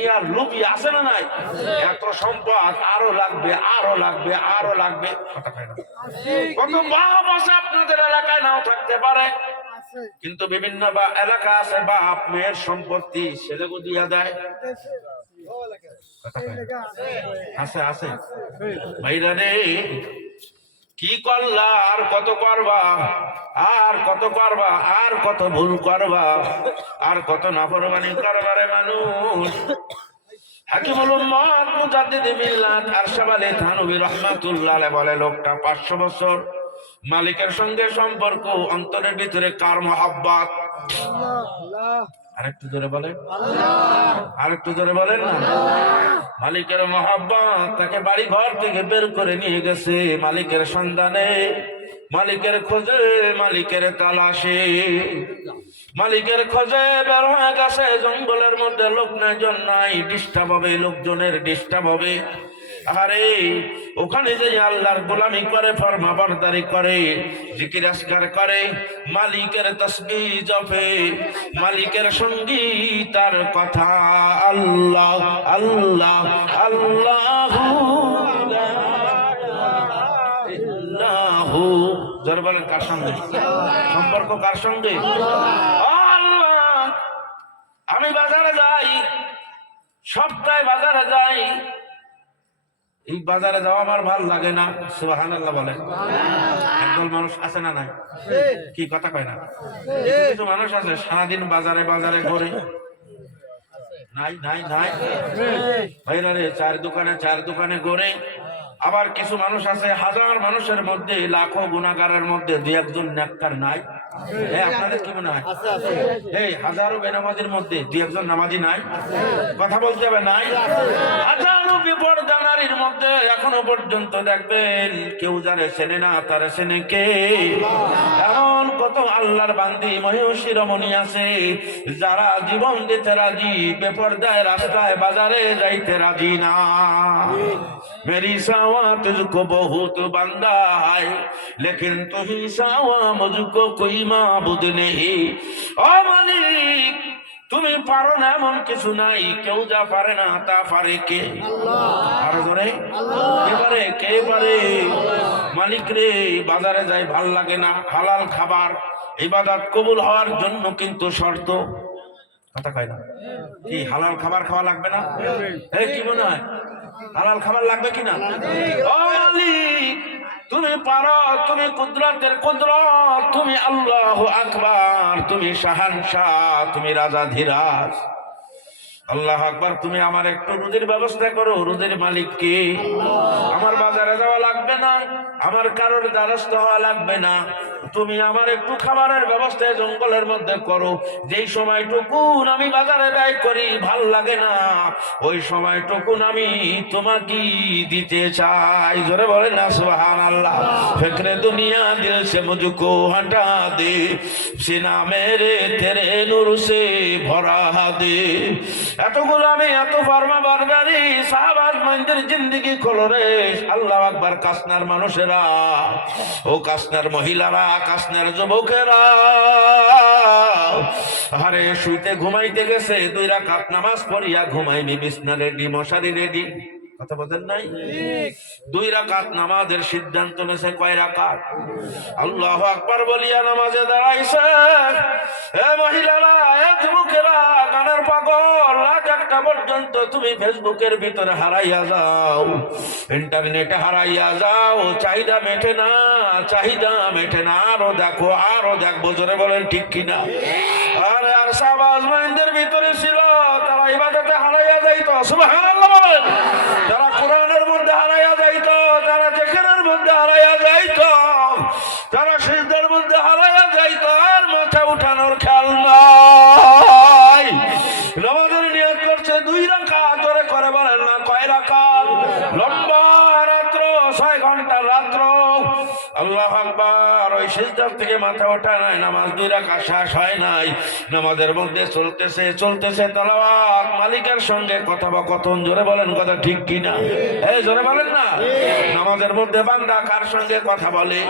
দুনিয়ার লোভী আছে না নাই? এত সম্পদ আরও লাগবে আরও লাগবে আরও লাগবে। না। কত বাপ আছে আপনাদের এলাকায় নাও থাকতে পারে। কিন্তু বিভিন্ন বা এলাকা আছে বাপ মেয়ের সম্পত্তি ছেলেগো দিয়া দেয়। আছে। আছে ভাইরা রে কি করলা? আর কত করবা? আর কত করবা? আর কত ভুল করবা? আর কত নাফরমানি করবা রে মানুষ? বলে, লোকটা 500 বছর। মালিকের সঙ্গে সম্পর্ক, অন্তরের ভিতরে কার মহাব্বত? আরেকটু জোরে বলেন। আরেকটু জোরে বলেন মালিকের মহাব্বত তাকে বাড়ি ঘর থেকে বের করে নিয়ে গেছে মালিকের সন্ধানে। মালিকের খোঁজে মালিকের তালাশে। মালিকের খোঁজে বের হয়ে গেছে, জঙ্গলের মধ্যে লোক নাই, জন নাই ডিস্টার্ব হবে, লোকজনের ডিস্টার্ব হবে। আরে, ওখানে যে আল্লাহর গোলামি করে, ফরমা বরদারি করে, জিকির আসকার করে, মালিকের তসবি জপে, মালিকের সঙ্গী তার কথা আল্লাহ আল্লাহ আল্লাহ জোরে কার সঙ্গে? সম্পর্ক কার সঙ্গে? আমি বাজারে যাই, সপ্তাহে বাজারে যাই। এই বাজারে যাওয়া আমার ভালো লাগে না সুবাহান আল্লাহ বলে। একদল মানুষ আছে না নাই? কি কথা কয় না? কিছু মানুষ আছে, সারাদিন বাজারে বাজারে ঘুরে। নাই নাই নাই। ভাইরা রে চার দোকানে চার দোকানে ঘুরে। আবার কিছু মানুষ আছে হাজার মানুষের মধ্যে লাখো গুণাগারের মধ্যে দু একজন নেককার নাই। আপনাদের কি মনে হয়? এই হাজারো বেনামাজির মধ্যে দুই একজন নামাজি নাই। কথা বলতে হবে নাই? হাজারো বিপর্দা নারীর মধ্যে এখনও পর্যন্ত দেখবেন কেউ যারে সেনে না তারা সেনে কে? কত আল্লাহর বান্দি মহিষী রমণী আছে। যারা জীবন দিতে রাজি, বেপর্দায় রাস্তায় বাজারে যাইতে রাজি না। মেরি সাওয়া তুজকো বহুত বান্দা লেকিন তুহি সাওয়া মুজকো কই মাবুদ নেহি। ও মালিক তুমি পারো না এমন কিছু নাই। কেউ যা পারে না তা পারে কে? আরও ধরে পারে কে পারে? মালিক রে বাজারে যাই ভালো লাগে না। হালাল খাবার ইবাদত কবুল হওয়ার জন্য কিন্তু শর্ত। কথা কয় না? কি হালাল খাবার খাওয়া লাগবে না? এই কি মনে হয়? হালাল খাবার লাগবে কিনা মালিক তুমি পারো তুমি কুদরতের কুদরত তুমি আল্লাহ আকবার তুমি শাহানশাহ তুমি রাজা ধীরাজ। আল্লাহ আকবার, তুমি আমার একটু রুজির ব্যবস্থা করো। রুজির মালিক কে? আমার বাজারে যাওয়া লাগবে না, আমার কারোর দ্বারস্থ হওয়া লাগবে না। তুমি আমার একটু খাবারের ব্যবস্থা জঙ্গলের মধ্যে করো। যেই সময়টুকুন আমি বাজারে ব্যয় করি, ভালো লাগে না। ওই সময়টুকুন আমি তোমাকে দিতে চাই। জোরে বলে না সুহান আল্লাহ ফেকরে দুনিয়া দিল সে মুঝকো হটা দে সিনা মেরে তেরে নূর সে ভরা দে। এতগুলো আমি এত ফার্মা বারবারি সাহাবাজ মাইন্দের জিন্দিগি খোলো রে, আল্লাহ আকবার কাসনার মানুষেরা, ও কাসনার মহিলারা, কাসনার যুবকেরা। আরে, শুইতে ঘুমাইতে গেছে, দুই রাকাত নামাজ পড়িয়া ঘুমাইনি বিছনা রেডি, মশারি রেডি। কথা বলেন নাই? দুই রাকাত নামাজের সিদ্ধান্ত নেছে কয় রাকাত? আল্লাহ আকবার বলিয়া নামাজে দাঁড়াইছে। এ মহিলারা, এ যুবকেরা গানের পাগল, রাত একটা পর্যন্ত তুমি ফেসবুকের ভিতরে হারাইয়া যাও। ইন্টারনেটে হারাইয়া যাও। চাহিদা মেটে না, চাহিদা মেটে না। আরও দেখো, আরও দেখব। জোরে বলেন, ঠিক কিনা? আরে, আর সাবাজ মাইন্দের ভিতরে ছিল। ইবাদতে হারাইয়া যাইত সুবহানাল্লাহ বলেন। যারা কোরআনের মধ্যে হারাইয়া যাইত যারা জিকিরের মধ্যে হারাইয়া সিজদার থেকে মাথা ওঠা নাই, নামাজ দুই রাখা শ্বাস হয় নাই। নামাজের মধ্যে চলতেছে চলতেছে তালাওয়াত। মালিকের সঙ্গে কথা বা কথন জোরে বলেন কথা ঠিক কি না এই, জোরে বলেন না? নামাজের মধ্যে বান্দা কার সঙ্গে কথা বলে?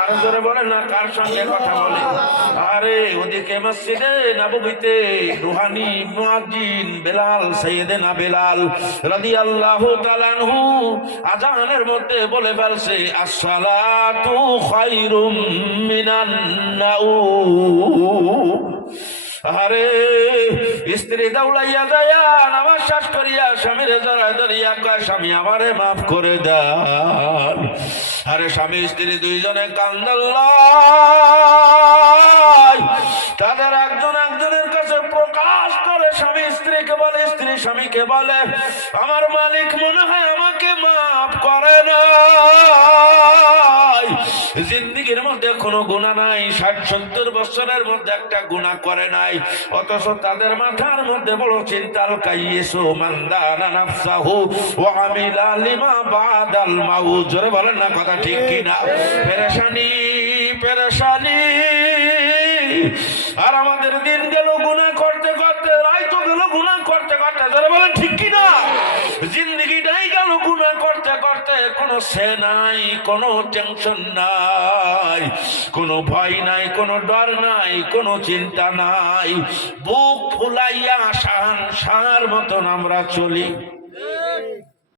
আর জোরে বলেন না, কার সঙ্গে কথা বলে? আরে ওদিকে মসজিদে নববীতে রুহানি মুয়াজ্জিন বেলাল, সাইয়েদেনা বেলাল রাদিয়াল্লাহু তাআলা আনহু আজানের মধ্যে বলে ফেলছে, আসসালাতু খায়রুম মিনান নাউম। আরে স্ত্রী দৌড়াইয়া যায়া নামাজ শেষ করিয়া স্বামীর জড়ায় ধরিয়া কয়, স্বামী, আমারে মাফ করে দেন। আরে স্বামী, স্ত্রী দুইজনে কান্দাল্লাই তাদের একজন একজনের কাছে প্রকাশ করে, স্বামী, স্ত্রীকে বলে, স্ত্রী স্বামীকে বলে, আমার মালিক মনে হয় আমাকে মাফ করে না। জিন্দিগির মধ্যে কোনো গুণা নাই। ষাট সত্তর বছরের মধ্যে একটা গুণা করে নাই। অথচ তাদের মাথার মধ্যে বড় চিন্তাল কাইয়েছো মান্দানা নাফসাহু ওয়া আমিলা লিমা বাদাল মাউত। জোরে বলেন না কথা ঠিক কি না পেরেশানি পেরেশানি আর আমাদের দিন গেল গুণা করতে করতে রায় তো গেল গুণা করতে করতে জোরে বলেন ঠিক কি না জিন্দগিটাই গেল গুণা করতে করতে কোনো সে নাই, কোনো টেনশন নাই, কোনো ভয় নাই, কোনো ডর নাই, কোনো চিন্তা নাই। বুক ফুলাইয়া শান সার মতন আমরা চলি।